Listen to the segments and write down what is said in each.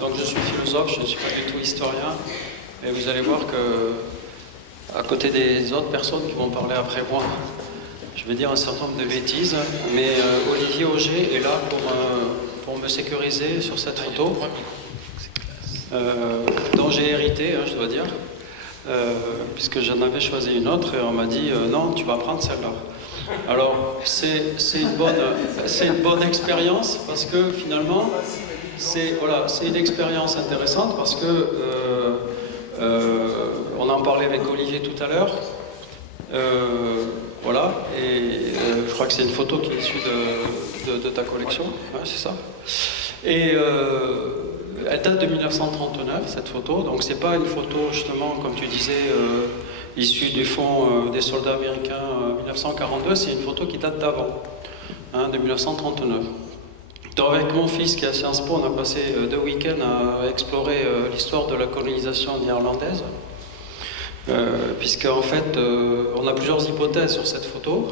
Donc je suis philosophe, je ne suis pas du tout historien, et vous allez voir que, à côté des autres personnes qui vont parler après moi, je vais dire un certain nombre de bêtises, mais Olivier Auger est là pour me sécuriser sur cette photo, dont j'ai hérité, je dois dire, puisque j'en avais choisi une autre, et on m'a dit non, tu vas prendre celle-là. Alors c'est une bonne expérience, parce que finalement, c'est une expérience intéressante, parce que on en parlait avec Olivier tout à l'heure. Voilà, et je crois que c'est une photo qui est issue de ta collection, ouais, c'est ça. Et elle date de 1939, cette photo, donc c'est pas une photo justement, comme tu disais, issue du fonds des soldats américains 1942, c'est une photo qui date d'avant, de 1939. Donc avec mon fils qui est à Sciences Po, on a passé 2 week-ends à explorer l'histoire de la colonisation néerlandaise. Puisque en fait, on a plusieurs hypothèses sur cette photo.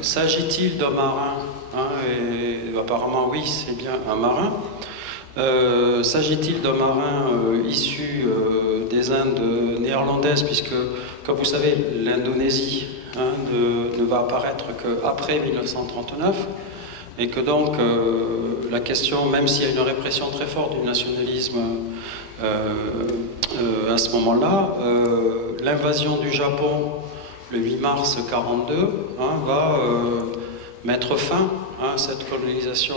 S'agit-il d'un marin, et apparemment oui, c'est bien un marin. S'agit-il d'un marin issu des Indes néerlandaises, puisque, comme vous savez, l'Indonésie ne va apparaître qu'après 1939, et que donc la question, même s'il y a une répression très forte du nationalisme à ce moment-là, l'invasion du Japon le 8 mars 1942 va mettre fin à cette colonisation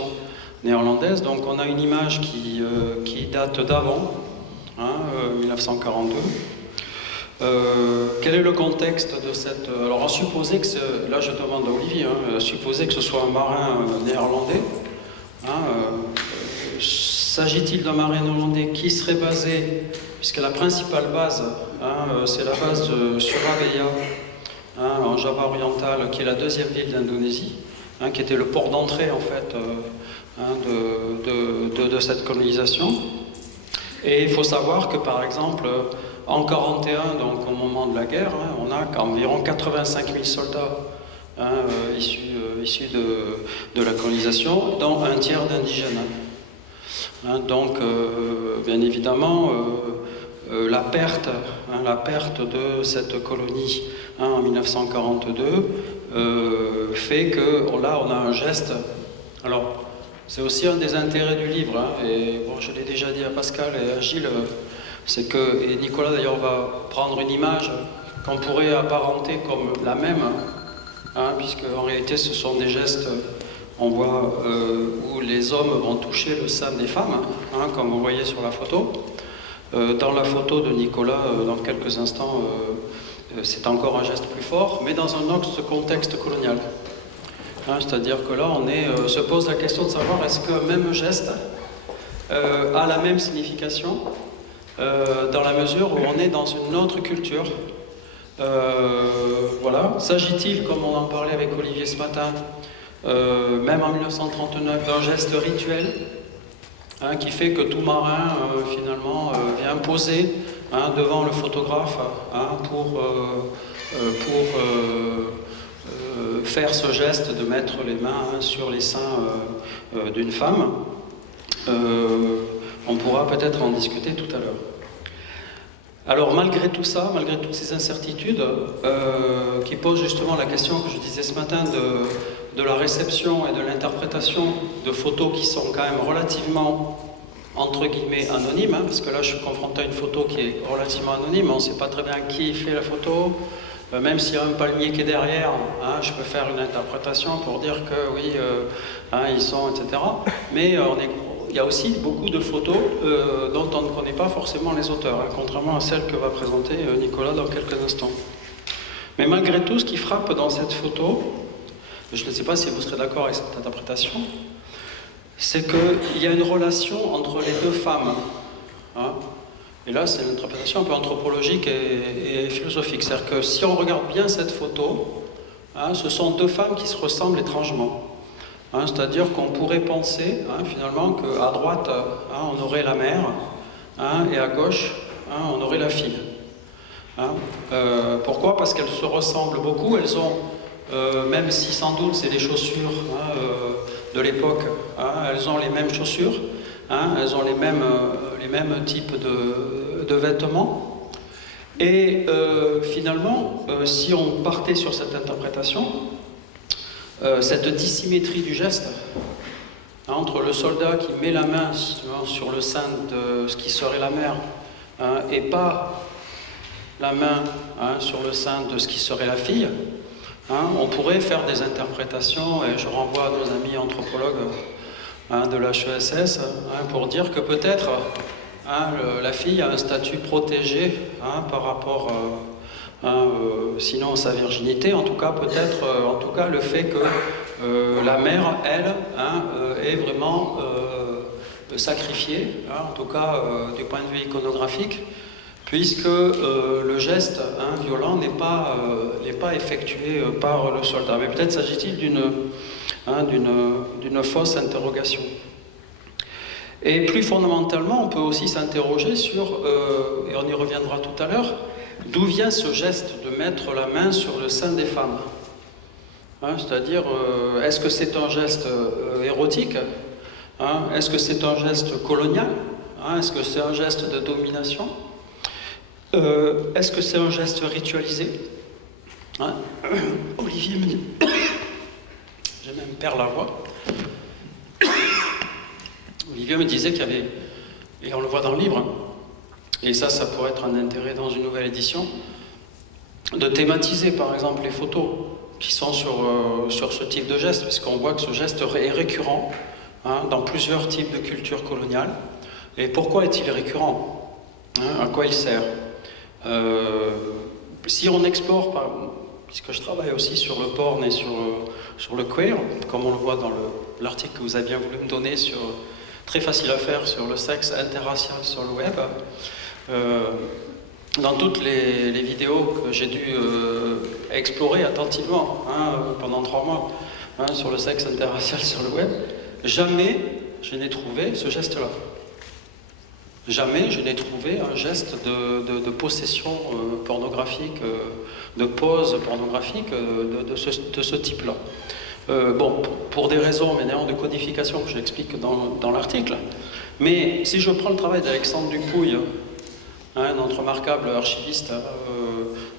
néerlandaise. Donc on a une image qui date d'avant, 1942. Quel est le contexte de cette... Alors, à supposer que... Là, je demande à Olivier, à supposer que ce soit un marin néerlandais. S'agit-il d'un marin néerlandais qui serait basé, puisque la principale base, c'est la base de Surabaya, en Java oriental, qui est la deuxième ville d'Indonésie, qui était le port d'entrée, en fait, de cette colonisation. Et il faut savoir que, par exemple, en 1941, donc au moment de la guerre, on a environ 85 000 soldats issus de la colonisation, dont un tiers d'indigènes. Donc, bien évidemment, la perte de cette colonie en 1942 fait que là, on a un geste. Alors, c'est aussi un des intérêts du livre, et bon, je l'ai déjà dit à Pascal et à Gilles, c'est que, et Nicolas d'ailleurs va prendre une image qu'on pourrait apparenter comme la même, puisque en réalité ce sont des gestes, on voit, où les hommes vont toucher le sein des femmes, comme vous voyez sur la photo. Dans la photo de Nicolas, dans quelques instants, c'est encore un geste plus fort, mais dans un autre contexte colonial. C'est-à-dire que là, on se pose la question de savoir est-ce qu'un même geste a la même signification dans la mesure où on est dans une autre culture. Voilà. S'agit-il, comme on en parlait avec Olivier ce matin, même en 1939, d'un geste rituel qui fait que tout marin, finalement, vient poser devant le photographe pour faire ce geste de mettre les mains sur les seins d'une femme. On pourra peut-être en discuter tout à l'heure. Alors malgré tout ça, malgré toutes ces incertitudes qui posent justement la question que je disais ce matin de la réception et de l'interprétation de photos qui sont quand même relativement, entre guillemets, anonymes, parce que là je suis confronté à une photo qui est relativement anonyme, on ne sait pas très bien qui fait la photo, même s'il y a un palmier qui est derrière, je peux faire une interprétation pour dire que oui, ils sont, etc. Mais il y a aussi beaucoup de photos dont on ne connaît pas forcément les auteurs, contrairement à celle que va présenter Nicolas dans quelques instants. Mais malgré tout, ce qui frappe dans cette photo, je ne sais pas si vous serez d'accord avec cette interprétation, c'est qu'il y a une relation entre les deux femmes. Et là, c'est une interprétation un peu anthropologique et philosophique. C'est-à-dire que si on regarde bien cette photo, ce sont deux femmes qui se ressemblent étrangement. C'est-à-dire qu'on pourrait penser, finalement, qu'à droite, on aurait la mère, et à gauche, on aurait la fille. Pourquoi? Parce qu'elles se ressemblent beaucoup. Elles ont, même si sans doute c'est des chaussures de l'époque, elles ont les mêmes chaussures, hein, elles ont les mêmes types de vêtements. Et finalement, si on partait sur cette interprétation, cette dissymétrie du geste, hein, entre le soldat qui met la main sur le sein de ce qui serait la mère, hein, et pas la main, hein, sur le sein de ce qui serait la fille, hein, on pourrait faire des interprétations, et je renvoie à nos amis anthropologues, hein, de l'HESS, hein, pour dire que peut-être, hein, la fille a un statut protégé, hein, par rapport sinon sa virginité, en tout cas peut-être le fait que la mère, elle, hein, est vraiment sacrifiée, hein, en tout cas du point de vue iconographique, puisque le geste, hein, violent n'est pas effectué par le soldat. Mais peut-être s'agit-il d'une fausse interrogation. Et plus fondamentalement, on peut aussi s'interroger sur, et on y reviendra tout à l'heure, d'où vient ce geste de mettre la main sur le sein des femmes, hein, c'est-à-dire, est-ce que c'est un geste érotique, hein, est-ce que c'est un geste colonial, hein, est-ce que c'est un geste de domination, est-ce que c'est un geste ritualisé, hein? Olivier me dit... J'ai même perdu la voix. Olivier me disait qu'il y avait, et on le voit dans le livre, et ça pourrait être un intérêt dans une nouvelle édition, de thématiser par exemple les photos qui sont sur ce type de geste, puisqu'on voit que ce geste est récurrent, hein, dans plusieurs types de cultures coloniales. Et pourquoi est-il récurrent, hein, à quoi il sert? Si on explore, puisque je travaille aussi sur le porn et sur le queer, comme on le voit dans l'article que vous avez bien voulu me donner, très facile à faire, sur le sexe interracial sur le web, dans toutes les vidéos que j'ai dû explorer attentivement, hein, pendant 3 mois, hein, sur le sexe interracial sur le web, jamais je n'ai trouvé ce geste-là. Jamais je n'ai trouvé un geste de possession pornographique, de pose pornographique de ce type-là. Bon, pour des raisons maintenant de codification que j'explique dans l'article, mais si je prends le travail d'Alexandre Dupouille, hein, notre remarquable archiviste,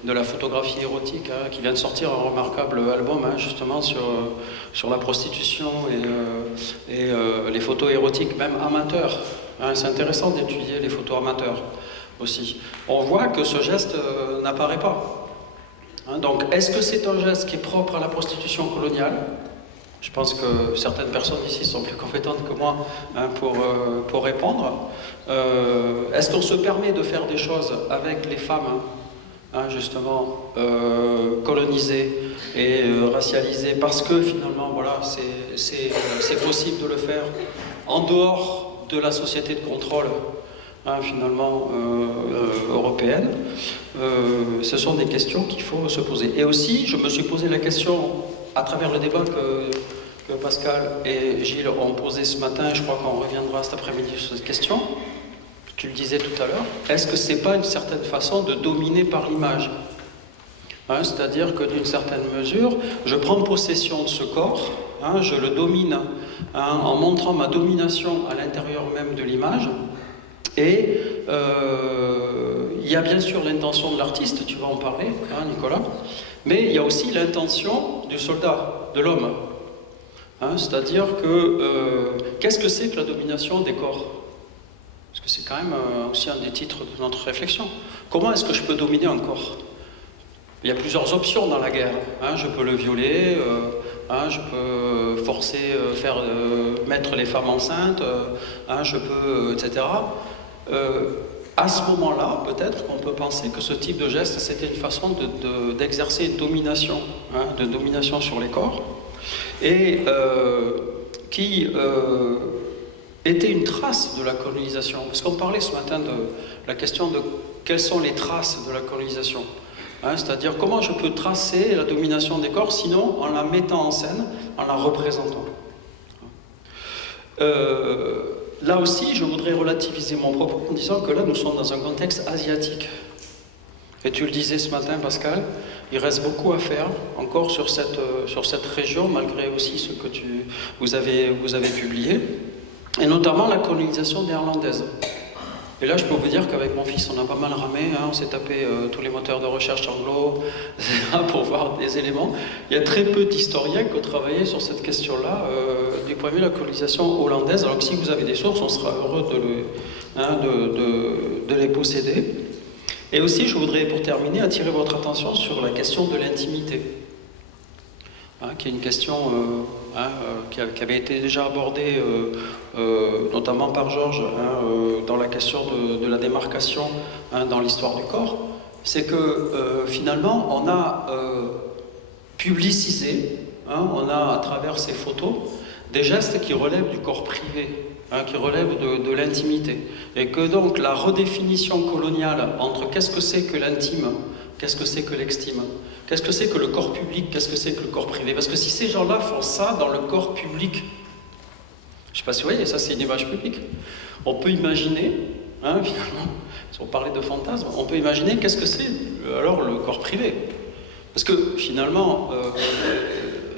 de la photographie érotique, hein, qui vient de sortir un remarquable album, hein, justement sur la prostitution et les photos érotiques, même amateurs. Hein, c'est intéressant d'étudier les photos amateurs aussi. On voit que ce geste n'apparaît pas. Hein, donc, est-ce que c'est un geste qui est propre à la prostitution coloniale? Je pense que certaines personnes ici sont plus compétentes que moi, hein, pour répondre. Est-ce qu'on se permet de faire des choses avec les femmes, hein, justement, colonisées et racialisées, parce que finalement, voilà, c'est possible de le faire en dehors de la société de contrôle, hein, finalement, européenne? Ce sont des questions qu'il faut se poser. Et aussi, je me suis posé la question, à travers le débat que Pascal et Gilles ont posé ce matin, et je crois qu'on reviendra cet après-midi sur cette question, tu le disais tout à l'heure, est-ce que c'est pas une certaine façon de dominer par l'image, hein, c'est-à-dire que d'une certaine mesure, je prends possession de ce corps, hein, je le domine, hein, en montrant ma domination à l'intérieur même de l'image, et il y a bien sûr l'intention de l'artiste, tu vas en parler, hein, Nicolas, mais il y a aussi l'intention du soldat, de l'homme, hein, c'est-à-dire que qu'est-ce que c'est que la domination des corps? Parce que c'est quand même aussi un des titres de notre réflexion. Comment est-ce que je peux dominer un corps? Il y a plusieurs options dans la guerre, hein, je peux le violer, hein, je peux forcer, mettre les femmes enceintes, hein, je peux, etc. À ce moment-là, peut-être qu'on peut penser que ce type de geste, c'était une façon d'exercer une domination, hein, de domination sur les corps, et qui était une trace de la colonisation. Parce qu'on parlait ce matin de la question de quelles sont les traces de la colonisation. Hein, c'est-à-dire comment je peux tracer la domination des corps, sinon en la mettant en scène, en la représentant. Là aussi, je voudrais relativiser mon propos en disant que là, nous sommes dans un contexte asiatique. Et tu le disais ce matin, Pascal, il reste beaucoup à faire encore sur cette région, malgré aussi ce que vous avez publié. et notamment la colonisation néerlandaise. Et là, je peux vous dire qu'avec mon fils, on a pas mal ramé, hein, on s'est tapé tous les moteurs de recherche anglo, pour voir des éléments. Il y a très peu d'historiens qui ont travaillé sur cette question-là, du point de vue de la colonisation hollandaise, alors que si vous avez des sources, on sera heureux de les posséder. Et aussi, je voudrais, pour terminer, attirer votre attention sur la question de l'intimité, hein, qui est une question qui avait été déjà abordée notamment par Georges dans la question de la démarcation dans l'histoire du corps. C'est que finalement, on a publicisé, on a à travers ces photos, des gestes qui relèvent du corps privé, qui relèvent de l'intimité. Et que donc la redéfinition coloniale entre qu'est-ce que c'est que l'intime, qu'est-ce que c'est que l'extime, qu'est-ce que c'est que le corps public, qu'est-ce que c'est que le corps privé. Parce que si ces gens-là font ça dans le corps public, je ne sais pas si vous voyez, ça c'est une image publique, on peut imaginer, finalement, si on parlait de fantasme, on peut imaginer qu'est-ce que c'est alors le corps privé. Parce que finalement,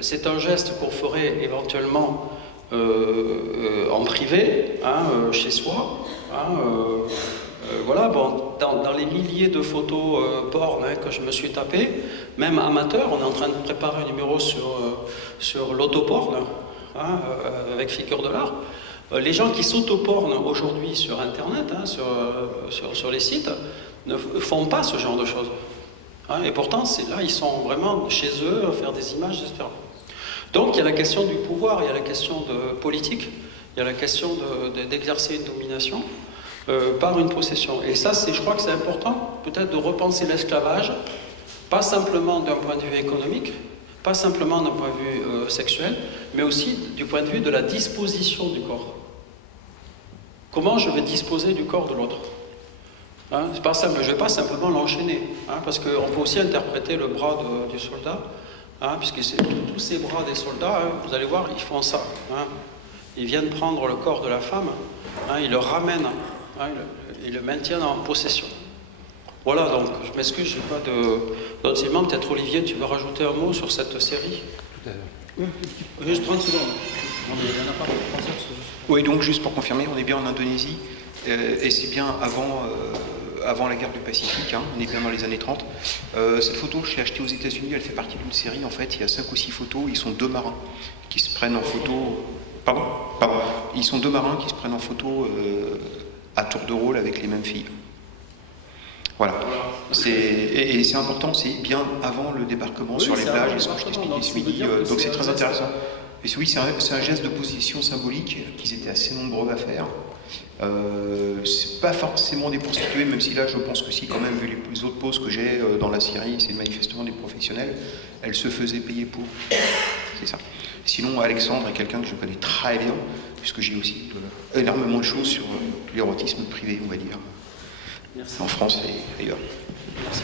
c'est un geste qu'on ferait éventuellement en privé, chez soi. Voilà, bon, dans les milliers de photos porn que je me suis tapé, même amateur, on est en train de préparer un numéro sur l'autoporn, avec figure de l'art. Les gens qui s'autopornent aujourd'hui sur Internet, sur les sites, ne font pas ce genre de choses. Et pourtant, là, ils sont vraiment chez eux à faire des images, etc. Donc, il y a la question du pouvoir, il y a la question de politique, il y a la question d'exercer une domination par une possession. Et ça, je crois que c'est important, peut-être de repenser l'esclavage, pas simplement d'un point de vue économique, pas simplement d'un point de vue sexuel, mais aussi du point de vue de la disposition du corps. Comment je vais disposer du corps de l'autre ? C'est pas simple, je ne vais pas simplement l'enchaîner, parce qu'on peut aussi interpréter le bras du soldat, puisque c'est tous ces bras des soldats, vous allez voir, ils font ça. Ils viennent prendre le corps de la femme, ils le ramènent, ils le maintiennent en possession. Voilà, donc je m'excuse, je n'ai pas d'autres éléments. Peut-être Olivier, tu veux rajouter un mot sur cette série ? Oui, juste 30 secondes. Non, mais il y en a pas pour 30 secondes. Oui, donc juste pour confirmer, on est bien en Indonésie, et c'est bien avant la guerre du Pacifique, on est bien dans les années 30. Cette photo, je l'ai achetée aux États-Unis, elle fait partie d'une série, en fait, il y a 5 ou 6 photos, ils sont 2 marins qui se prennent en photo. Pardon. Ils sont 2 marins qui se prennent en photo à tour de rôle avec les mêmes filles. Voilà. Et c'est important, c'est bien avant le débarquement sur les plages, et ce que je t'expliquais ce midi, donc c'est très intéressant. Et oui, c'est un geste de position symbolique qu'ils étaient assez nombreux à faire. C'est pas forcément des prostituées, même si là je pense que si, quand même, vu les autres poses que j'ai dans la série, c'est manifestement des professionnels, elles se faisaient payer pour. C'est ça. Sinon, Alexandre est quelqu'un que je connais très bien, puisque j'ai aussi énormément de choses sur l'érotisme privé, on va dire. Merci. En France et ailleurs. Merci.